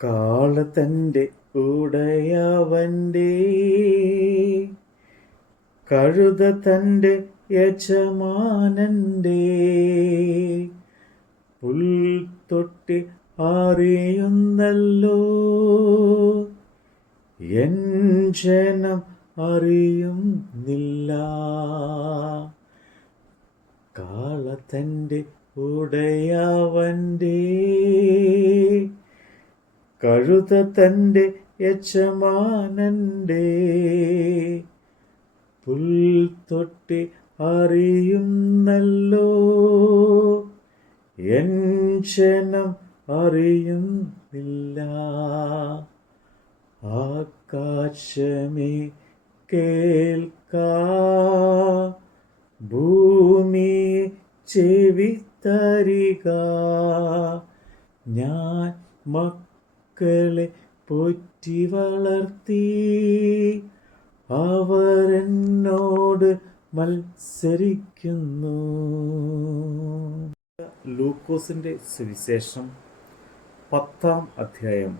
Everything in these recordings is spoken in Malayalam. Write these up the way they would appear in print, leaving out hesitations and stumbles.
കാളത്തൻ്റെ ഉടയവൻ്റെ കഴുത തൻ്റെ യജമാനൻ്റെ പുൽത്തൊട്ടി അറിയുന്നല്ലോ എൻ ജനം അറിയുന്നില്ല. കാളത്തൻ്റെ ഉടയവൻ്റെ കഴുത തൻ്റെ യജമാനൻ്റെ പുൽത്തൊട്ടി അറിയുന്നല്ലോ എൻ ജനം അറിയുന്നില്ല. ആകാശമേ കേൾക്ക, ഭൂമി ചെവിത്തരിക. ഞാൻ മക്കളെ പോറ്റി വളർത്തി, അവർ എന്നോട് മത്സരിക്കുന്നു. ലൂക്കോസിന്റെ സുവിശേഷം 10-ാം അധ്യായം.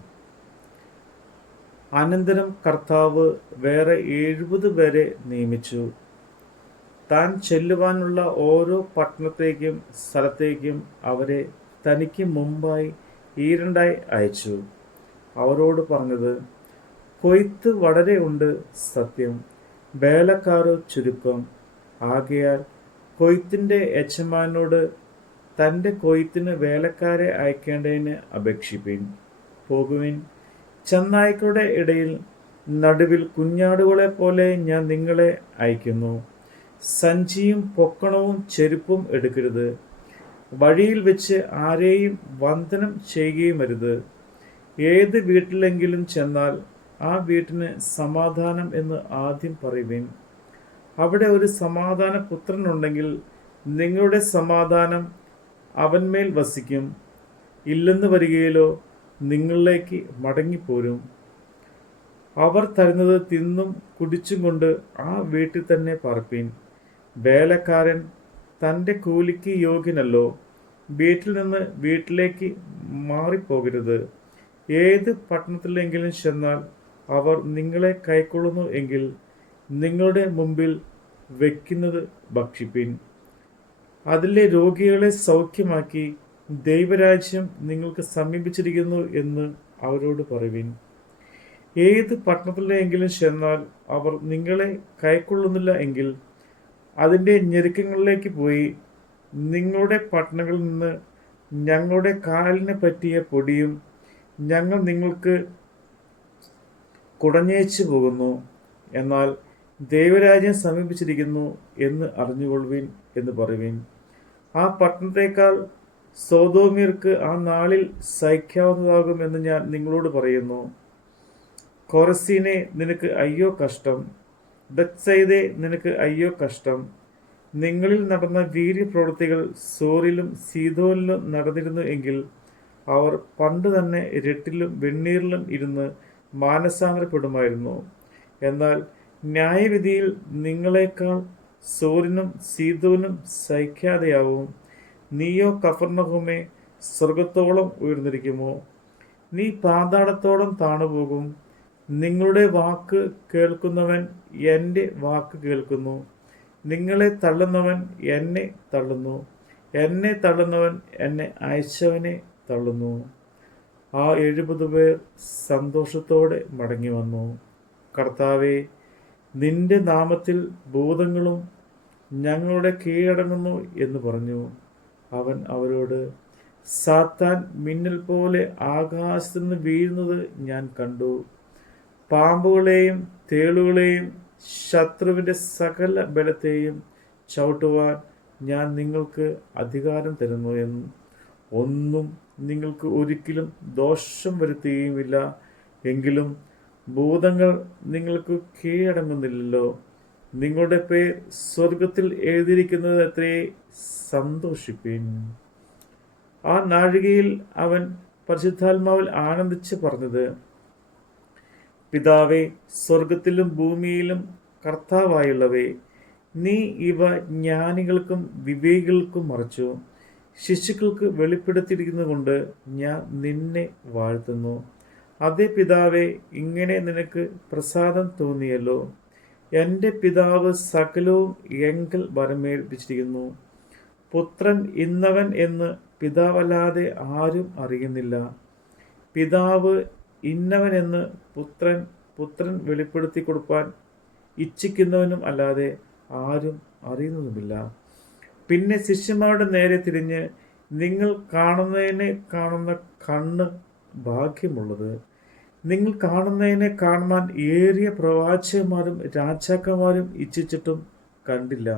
അനന്തരം കർത്താവ് വേറെ 70 പേരെ നിയമിച്ചു. താൻ ചെല്ലുവാനുള്ള ഓരോ പട്ടണത്തേക്കും സ്ഥലത്തേക്കും അവരെ തനിക്ക് മുമ്പായി ഈരണ്ടായി അയച്ചു. അവരോട് പറഞ്ഞത്, കൊയ്ത്ത് വളരെ ഉണ്ട്, സത്യം, വേലക്കാരോ ചുരുക്കം. ആകയാൽ കൊയ്ത്തിൻ്റെ യജമാനോട് തൻ്റെ കൊയ്ത്തിന് വേലക്കാരെ അയക്കേണ്ടതിന് അപേക്ഷിപ്പിൻ. പോകുവിൻ, ചെന്നായ്ക്കളുടെ ഇടയിൽ നടുവിൽ കുഞ്ഞാടുകളെ പോലെ ഞാൻ നിങ്ങളെ അയക്കുന്നു. സഞ്ചിയും പൊക്കണവും ചെരുപ്പും എടുക്കരുത്. വഴിയിൽ വെച്ച് ആരെയും വന്ദനം ചെയ്യുകയും അരുത്. ഏത് വീട്ടിലെങ്കിലും ചെന്നാൽ ആ വീട്ടിന് സമാധാനം എന്ന് ആദ്യം പറയുവിൻ. അവിടെ ഒരു സമാധാന പുത്രനുണ്ടെങ്കിൽ നിങ്ങളുടെ സമാധാനം അവന്മേൽ വസിക്കും. ഇല്ലെന്ന് വരികയിലോ നിങ്ങളിലേക്ക് മടങ്ങിപ്പോരും. അവർ തരുന്നത് തിന്നും കുടിച്ചും കൊണ്ട് ആ വീട്ടിൽ തന്നെ പാർപ്പീൻ. വേലക്കാരൻ തൻ്റെ കൂലിക്ക് യോഗ്യനല്ലോ. വീട്ടിൽ നിന്ന് വീട്ടിലേക്ക് മാറിപ്പോകരുത്. ഏത് പട്ടണത്തിലെങ്കിലും ചെന്നാൽ അവർ നിങ്ങളെ കൈക്കൊള്ളുന്നു എങ്കിൽ നിങ്ങളുടെ മുമ്പിൽ വയ്ക്കുന്നത് ഭക്ഷിപ്പിൻ. അതിലെ രോഗികളെ സൗഖ്യമാക്കി, ദൈവരാജ്യം നിങ്ങൾക്ക് സമീപിച്ചിരിക്കുന്നു എന്ന് അവരോട് പറയുവിൻ. ഏത് പട്ടണത്തിലെങ്കിലും ചെന്നാൽ അവർ നിങ്ങളെ കൈക്കൊള്ളുന്നില്ല എങ്കിൽ അതിൻ്റെ ഞെരുക്കങ്ങളിലേക്ക് പോയി, നിങ്ങളുടെ പട്ടണങ്ങളിൽ നിന്ന് ഞങ്ങളുടെ കാലിന് പറ്റിയ പൊടിയും ഞങ്ങൾ നിങ്ങൾക്ക് കുടഞ്ഞേച്ചു പോകുന്നു, എന്നാൽ ദൈവരാജ്യം സമീപിച്ചിരിക്കുന്നു എന്ന് അറിഞ്ഞുകൊള്ളുവിൻ എന്ന് പറയുവിൻ. ആ പട്ടണത്തേക്കാൾ സോദോമ്യർക്ക് ആ നാളിൽ സഹിക്കാവുന്നതാകുമെന്ന് ഞാൻ നിങ്ങളോട് പറയുന്നു. കൊറസീനെ, നിനക്ക് അയ്യോ കഷ്ടം! ബത്സയിദേ, നിനക്ക് അയ്യോ കഷ്ടം! നിങ്ങളിൽ നടന്ന വീര്യപ്രവൃത്തികൾ സോറിലും സീദോനിലും നടന്നിരുന്നു എങ്കിൽ അവർ പണ്ട് തന്നെ ഇരട്ടിലും വെണ്ണീറിലും ഇരുന്ന് മാനസാന്തരപ്പെടുമായിരുന്നു. എന്നാൽ ന്യായവിധിയിൽ നിങ്ങളെക്കാൾ സോറിനും സീദോനും സഹിക്കാതെയാവും. നീയോ കഫർന്നഹൂമേ, സ്വർഗത്തോളം ഉയർന്നിരിക്കുമോ? നീ പാതാളത്തോളം താണുപോകും. നിങ്ങളുടെ വാക്ക് കേൾക്കുന്നവൻ എൻ്റെ വാക്ക് കേൾക്കുന്നു. നിങ്ങളെ തള്ളുന്നവൻ എന്നെ തള്ളുന്നു. എന്നെ തള്ളുന്നവൻ എന്നെ അയച്ചവനെ തള്ളുന്നു. ആ 70 പേർ സന്തോഷത്തോടെ മടങ്ങി വന്നു. കർത്താവേ, നിന്റെ നാമത്തിൽ ഭൂതങ്ങളും ഞങ്ങളുടെ കീഴടങ്ങുന്നു എന്ന് പറഞ്ഞു. അവൻ അവരോട്, സാത്താൻ മിന്നൽ പോലെ ആകാശത്തു നിന്ന് വീഴുന്നത് ഞാൻ കണ്ടു. പാമ്പുകളെയും തേളുകളെയും ശത്രുവിൻ്റെ സകല ബലത്തെയും ചവിട്ടുവാൻ ഞാൻ നിങ്ങൾക്ക് അധികാരം തരുന്നു എന്നും ഒന്നും നിങ്ങൾക്ക് ഒരിക്കലും ദോഷം വരുത്തുകയുമില്ല. എങ്കിലും ഭൂതങ്ങൾ നിങ്ങൾക്ക് കീഴടങ്ങുന്നില്ലല്ലോ. നിങ്ങളുടെ പേർ സ്വർഗത്തിൽ എഴുതിയിരിക്കുന്നത് അത്രേ, സന്തോഷിപ്പിൻ. ആ നാഴികയിൽ അവൻ പരിശുദ്ധാത്മാവിൽ ആനന്ദിച്ച് പറഞ്ഞത്, പിതാവേ, സ്വർഗത്തിലും ഭൂമിയിലും കർത്താവായുള്ളവേ, നീ ഇവ ജ്ഞാനികൾക്കും വിവേകികൾക്കും മറച്ചു. ശിശുക്കൾക്ക് വെളിപ്പെടുത്തിയിരിക്കുന്നത് കൊണ്ട് ഞാൻ നിന്നെ വാഴ്ത്തുന്നു. അതേ പിതാവേ, ഇങ്ങനെ നിനക്ക് പ്രസാദം തോന്നിയല്ലോ. എൻ്റെ പിതാവ് സകലവും എങ്കൽ വരമേൽപ്പിച്ചിരിക്കുന്നു. പുത്രൻ ഇന്നവൻ എന്ന് പിതാവല്ലാതെ ആരും അറിയുന്നില്ല. പിതാവ് ഇന്നവനെന്ന് പുത്രൻ വെളിപ്പെടുത്തി കൊടുപ്പാൻ ഇച്ഛിക്കുന്നവനും അല്ലാതെ ആരും അറിയുന്നതുമില്ല. പിന്നെ ശിഷ്യന്മാരുടെ നേരെ തിരിഞ്ഞ്, നിങ്ങൾ കാണുന്നതിനെ കാണുന്ന കണ്ണ് ഭാഗ്യമുള്ളത്. നിങ്ങൾ കാണുന്നതിനെ കാണുവാൻ ഏറിയ പ്രവാചകന്മാരും രാജാക്കന്മാരും ഇച്ഛിച്ചിട്ടും കണ്ടില്ല.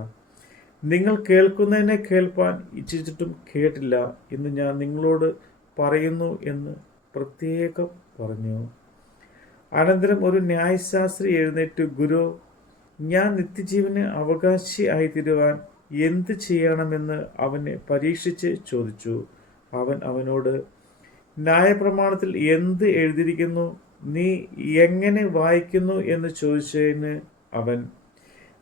നിങ്ങൾ കേൾക്കുന്നതിനെ കേൾപ്പാൻ ഇച്ഛിച്ചിട്ടും കേട്ടില്ല എന്ന് ഞാൻ നിങ്ങളോട് പറയുന്നു എന്ന് പ്രത്യേകം പറഞ്ഞു. അനന്തരം ഒരു ന്യായശാസ്ത്രി എഴുന്നേറ്റ്, ഗുരു, ഞാൻ നിത്യജീവന് അവകാശി ആയിത്തീരുവാൻ എന്ത് ചെയ്യണമെന്ന് അവനെ പരീക്ഷിച്ച് ചോദിച്ചു. അവൻ അവനോട്, ന്യായപ്രമാണത്തിൽ എന്ത് എഴുതിയിരിക്കുന്നു, നീ എങ്ങനെ വായിക്കുന്നു എന്ന് ചോദിച്ചതിന് അവൻ,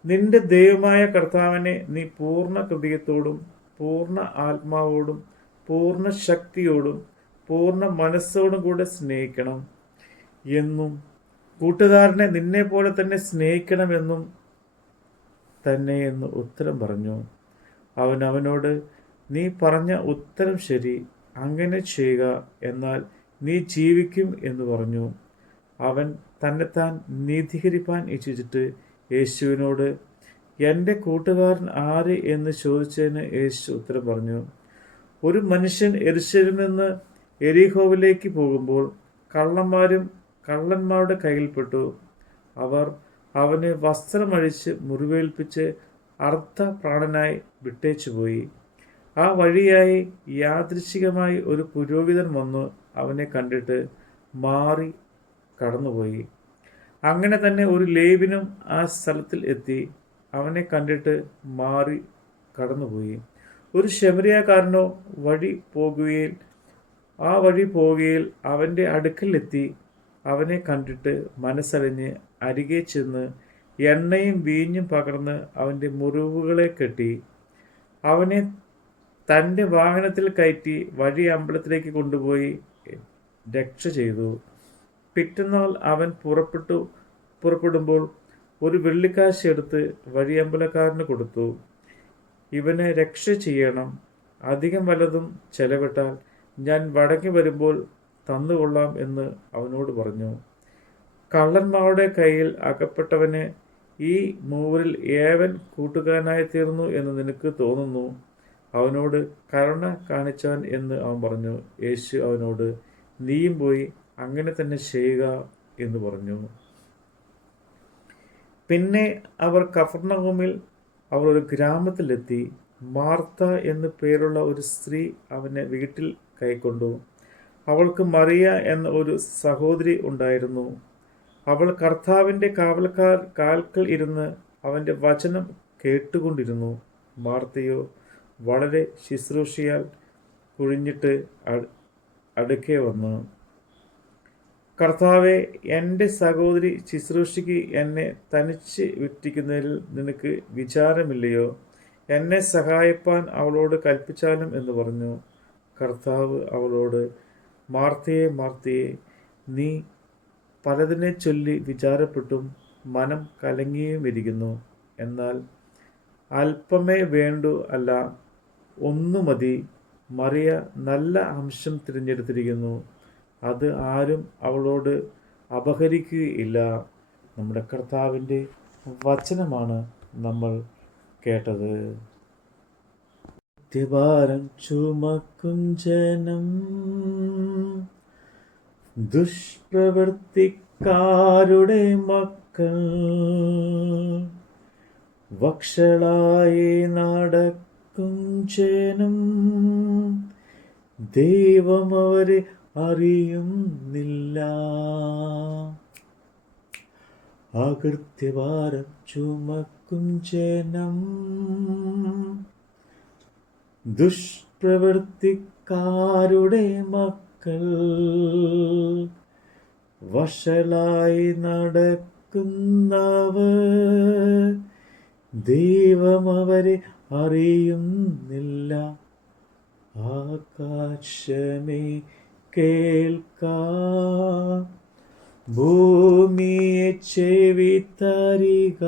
നിന്റെ ദൈവമായ കർത്താവിനെ നീ പൂർണ്ണ ഹൃദയത്തോടും പൂർണ്ണ ആത്മാവോടും പൂർണ്ണ ശക്തിയോടും പൂർണ്ണ മനസ്സോടും കൂടെ സ്നേഹിക്കണം എന്നും കൂട്ടുകാരനെ നിന്നെ പോലെ തന്നെ സ്നേഹിക്കണമെന്നും തന്നെ എന്ന് ഉത്തരം പറഞ്ഞു. അവൻ അവനോട്, നീ പറഞ്ഞ ഉത്തരം ശരി, അങ്ങനെ ചെയ്യുക, എന്നാൽ നീ ജീവിക്കും എന്ന് പറഞ്ഞു. അവൻ തന്നെത്താൻ നീതീകരിപ്പാൻ ഇച്ഛിച്ചിട്ട് യേശുവിനോട്, എൻ്റെ കൂട്ടുകാരൻ ആര് എന്ന് ചോദിച്ചതിന് യേശു ഉത്തരം പറഞ്ഞു, ഒരു മനുഷ്യൻ യെരൂശലേമിൽ നിന്ന് എരിഹോവിലേക്ക് പോകുമ്പോൾ കള്ളന്മാരുടെ കയ്യിൽപ്പെട്ടു. അവർ അവനെ വസ്ത്രമഴിച്ച് മുറിവേൽപ്പിച്ച് അർദ്ധപ്രാണനായി വിട്ടേച്ചുപോയി. ആ വഴിയായി യാദൃച്ഛികമായി ഒരു പുരോഹിതൻ വന്നു അവനെ കണ്ടിട്ട് മാറി കടന്നുപോയി. അങ്ങനെ തന്നെ ഒരു ലേവ്യനും ആ സ്ഥലത്തിൽ എത്തി അവനെ കണ്ടിട്ട് മാറി കടന്നുപോയി. ഒരു ശമരിയാക്കാരനോ ആ വഴി പോകുകയിൽ അവൻ്റെ അടുക്കലെത്തി അവനെ കണ്ടിട്ട് മനസ്സറിഞ്ഞ് അരികെ ചെന്ന് എണ്ണയും വീഞ്ഞും പകർന്ന് അവൻ്റെ മുറിവുകളെ കെട്ടി അവനെ തൻ്റെ വാഹനത്തിൽ കയറ്റി വഴി അമ്പലത്തിലേക്ക് കൊണ്ടുപോയി രക്ഷ ചെയ്തു. പിറ്റന്നാൾ അവൻ പുറപ്പെടുമ്പോൾ ഒരു വെള്ളിക്കാശ് എടുത്ത് വഴിയമ്പലക്കാരന് കൊടുത്തു. ഇവനെ രക്ഷ ചെയ്യണം, അധികം വല്ലതും ചെലവിട്ടാൽ ഞാൻ മടങ്ങി വരുമ്പോൾ തന്നുകൊള്ളാം എന്ന് അവനോട് പറഞ്ഞു. കള്ളന്മാരുടെ കയ്യിൽ അകപ്പെട്ടവന് ഈ മൂവരിൽ ഏവൻ കൂട്ടുകാരനായി തീർന്നു എന്ന് നിനക്ക് തോന്നുന്നു? അവനോട് കരുണ കാണിച്ചവൻ എന്ന് അവൻ പറഞ്ഞു. യേശു അവനോട്, നീയും പോയി അങ്ങനെ തന്നെ ചെയ്യുക എന്ന് പറഞ്ഞു. പിന്നെ അവർ കഫർന്നഹൂമിൽ ഒരു ഗ്രാമത്തിലെത്തി. മാർത്ത എന്നു പേരുള്ള ഒരു സ്ത്രീ അവനെ വീട്ടിൽ കൈക്കൊണ്ടു. അവൾക്ക് മറിയ എന്ന ഒരു സഹോദരി ഉണ്ടായിരുന്നു. അവൾ കർത്താവിൻ്റെ കാൽക്കൽ ഇരുന്ന് അവൻ്റെ വചനം കേട്ടുകൊണ്ടിരുന്നു. മാർത്തയോ വളരെ ശുശ്രൂഷയാൽ കുഴിഞ്ഞിട്ട് അടുക്കെ വന്നു, കർത്താവെ, എൻ്റെ സഹോദരി ശുശ്രൂഷയ്ക്ക് എന്നെ തനിച്ച് വിട്ടിരിക്കുന്നതിൽ നിനക്ക് വിചാരമില്ലയോ? എന്നെ സഹായിപ്പാൻ അവളോട് കൽപ്പിച്ചാലും എന്ന് പറഞ്ഞു. കർത്താവ് അവളോട്, മാർത്തയെ, മാർത്തയെ, നീ പലതിനെ ചൊല്ലി വിചാരപ്പെട്ടും മനം കലങ്ങിയുമിരിക്കുന്നു. എന്നാൽ അല്പമേ വേണ്ടു, അല്ല ഒന്നു മതി. മറിയ നല്ല അംശം തിരഞ്ഞെടുത്തിരിക്കുന്നു, അത് ആരും അവളോട് അപഹരിക്കുകയില്ല. നമ്മുടെ കർത്താവിൻ്റെ വചനമാണ് നമ്മൾ കേട്ടത്. നിത്യഭാരം ചുമക്കും ജനം, ദുഷ്പ്രവൃത്തിക്കാരുടെ മക്കൾ, വഷളായി നടക്കും ജനം, ദൈവം അവരെ അറിയുന്നില്ല. അകൃത്യഭാരം ചുമക്കും ജനം, ദുഷ്പ്രവൃത്തിക്കാരുടെ മക്കൾ, വഷളായി നടക്കുന്നവർ, ദൈവം അവരെ അറിയുന്നില്ല. ആകാശമേ കേൾക്ക, ഭൂമിയെ ചെവിത്തരിക.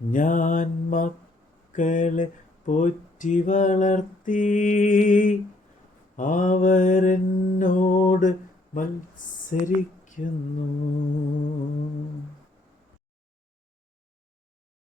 ഞാൻ മക്കളെ പോറ്റി വളർത്തി, അവരെന്നോട് മത്സരിക്കുന്നു.